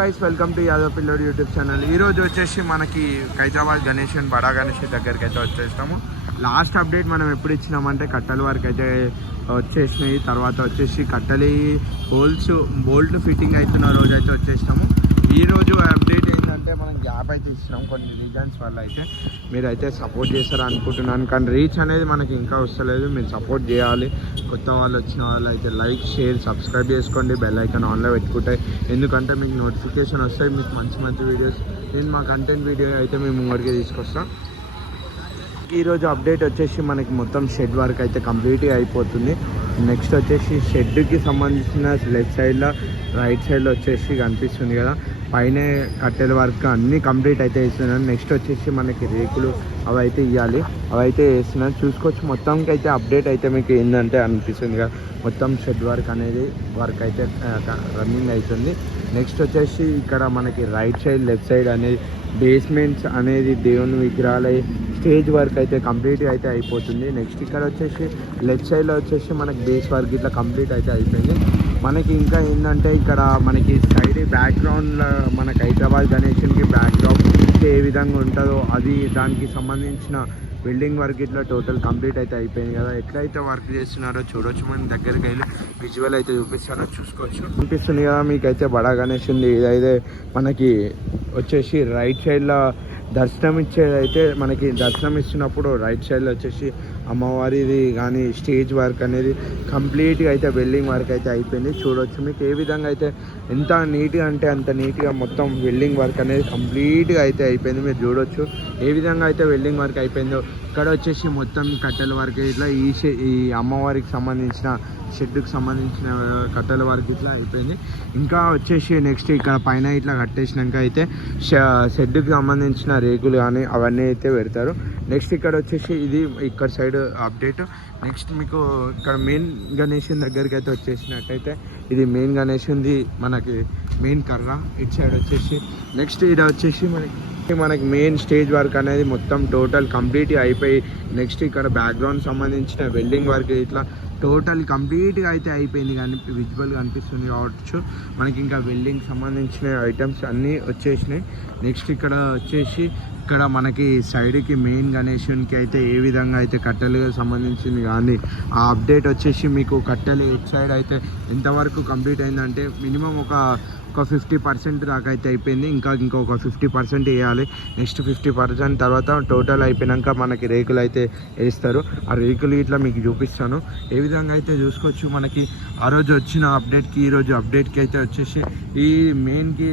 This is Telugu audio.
గైస్ వెల్కమ్ టు యాదవ్ పిల్లోడ్ యూట్యూబ్ ఛానల్. ఈరోజు వచ్చేసి మనకి హైదరాబాద్ గణేష్ బడా గణేష్ దగ్గరికి అయితే వచ్చేస్తాము. లాస్ట్ అప్డేట్ మనం ఎప్పుడు ఇచ్చినామంటే కట్టల వరకు అయితే వచ్చేసినాయి. తర్వాత వచ్చేసి కట్టలి హోల్స్ బోల్ట్ ఫిట్టింగ్ అవుతున్న రోజు అయితే వచ్చేసినాము. ఈరోజు అప్డేట్ ఏంటంటే మనం గ్యాప్ అయితే ఇచ్చినాం కొన్ని రీజన్స్ వల్ల. అయితే మీరైతే సపోర్ట్ చేస్తారు అనుకుంటున్నాను, కానీ రీచ్ అనేది మనకి ఇంకా వస్తలేదు. మీరు సపోర్ట్ చేయాలి. కొత్త వాళ్ళు వచ్చిన వాళ్ళు అయితే లైక్ షేర్ సబ్స్క్రైబ్ చేసుకోండి, బెల్ ఐకాన్ ఆన్లో పెట్టుకుంటాయి. ఎందుకంటే మీకు నోటిఫికేషన్ వస్తాయి. మీకు మంచి మంచి వీడియోస్ నేను మా కంటెంట్ వీడియో అయితే మేము ముంగడికి తీసుకొస్తాం. ఈరోజు అప్డేట్ వచ్చేసి మనకి మొత్తం షెడ్ వర్క్ అయితే కంప్లీట్గా అయిపోతుంది. నెక్స్ట్ వచ్చేసి షెడ్కి సంబంధించిన లెఫ్ట్ సైడ్లో రైట్ సైడ్లో వచ్చేసి కనిపిస్తుంది కదా, పైన కట్టెల వర్క్ అన్నీ కంప్లీట్ అయితే వేస్తున్నాను. నెక్స్ట్ వచ్చేసి మనకి రేకులు అవి అయితే ఇవ్వాలి, అవి అయితే వేస్తున్నాను. చూసుకోవచ్చు మొత్తంకి అయితే అప్డేట్ అయితే మీకు ఏంటంటే అనిపిస్తుంది కదా, మొత్తం షెడ్ వర్క్ అనేది వర్క్ అయితే రన్నింగ్ అవుతుంది. నెక్స్ట్ వచ్చేసి ఇక్కడ మనకి రైట్ సైడ్ లెఫ్ట్ సైడ్ అనేది బేస్మెంట్స్ అనేది దేవుని విగ్రహాలు స్టేజ్ వర్క్ అయితే కంప్లీట్గా అయితే అయిపోతుంది. నెక్స్ట్ ఇక్కడ వచ్చేసి లెఫ్ట్ సైడ్లో వచ్చేసి మనకి బేస్ వర్క్ ఇట్లా కంప్లీట్ అయితే అయిపోయింది. మనకి ఇంకా ఏంటంటే ఇక్కడ మనకి సైడ్ బ్యాక్గ్రౌండ్లో మనకి హైదరాబాద్ గణేష్కి బ్యాక్గ్రౌండ్ ఏ విధంగా ఉంటుందో అది దానికి సంబంధించిన బిల్డింగ్ వర్క్ ఇట్లా టోటల్ కంప్లీట్ అయితే అయిపోయింది కదా. ఎట్లయితే వర్క్ చేస్తున్నారో చూడొచ్చు, మనం దగ్గరికి వెళ్ళి విజువల్ అయితే చూపిస్తారో చూసుకోవచ్చు. అనిపిస్తుంది కదా మీకైతే బడా గణేష్ ఉంది. ఇదైతే మనకి వచ్చేసి రైట్ సైడ్లో దర్శనం ఇచ్చేదైతే మనకి దర్శనం ఇస్తున్నప్పుడు రైట్ సైడ్లో వచ్చేసి అమ్మవారిది కానీ స్టేజ్ వర్క్ అనేది కంప్లీట్గా అయితే వెల్డింగ్ వర్క్ అయితే అయిపోయింది. చూడవచ్చు మీకు ఏ విధంగా అయితే ఎంత నీట్గా అంటే అంత నీట్గా మొత్తం వెల్డింగ్ వర్క్ అనేది కంప్లీట్గా అయితే అయిపోయింది. మీరు చూడొచ్చు ఏ విధంగా అయితే వెల్డింగ్ వర్క్ అయిపోయిందో. ఇక్కడ వచ్చేసి మొత్తం కట్టెల వర్క్ ఇట్లా ఈ అమ్మవారికి సంబంధించిన షెడ్కి సంబంధించిన కట్టెల వర్క్ ఇట్లా అయిపోయింది. ఇంకా వచ్చేసి నెక్స్ట్ ఇక్కడ పైన ఇట్లా కట్టేసినాక అయితే షెడ్కి సంబంధించిన రేకులు కానీ అవన్నీ అయితే పెడతారు. నెక్స్ట్ ఇక్కడ వచ్చేసి ఇది ఇక్కడ సైడ్ అప్డేట్. నెక్స్ట్ మీకు ఇక్కడ మెయిన్ గణేష్ దగ్గరికి అయితే వచ్చేసినట్టయితే ఇది మెయిన్ గణేష్ ఉంది, మనకి మెయిన్ కర్ర ఇటు సైడ్ వచ్చేసి. నెక్స్ట్ ఇది వచ్చేసి మనకి మెయిన్ స్టేజ్ వర్క్ అనేది మొత్తం టోటల్ కంప్లీట్ అయిపోయి నెక్స్ట్ ఇక్కడ బ్యాక్గ్రౌండ్ సంబంధించిన వెల్డింగ్ వర్క్ ఇట్లా టోటల్ కంప్లీట్గా అయితే అయిపోయింది. కానీ విజువల్గా అనిపిస్తుంది కావచ్చు. మనకి ఇంకా వెల్డింగ్ సంబంధించిన ఐటమ్స్ అన్నీ వచ్చేసినాయి. నెక్స్ట్ ఇక్కడ వచ్చేసి ఇక్కడ మనకి సైడ్కి మెయిన్ గణేషునికి అయితే ఏ విధంగా అయితే కట్టెలకు సంబంధించింది కానీ ఆ అప్డేట్ వచ్చేసి మీకు కట్టెలు ఇటు సైడ్ అయితే ఎంతవరకు కంప్లీట్ అయిందంటే మినిమం ఒక 50% దాకా అయితే అయిపోయింది. ఇంకొక 50% వేయాలి. నెక్స్ట్ 50% తర్వాత టోటల్ అయిపోయాక మనకి రేకులు అయితే వేస్తారు. ఆ రేకులు ఇట్లా మీకు చూపిస్తాను ఏ విధంగా అయితే చూసుకోవచ్చు. మనకి ఆ రోజు వచ్చిన అప్డేట్కి ఈరోజు అప్డేట్కి అయితే వచ్చేసి ఈ మెయిన్కి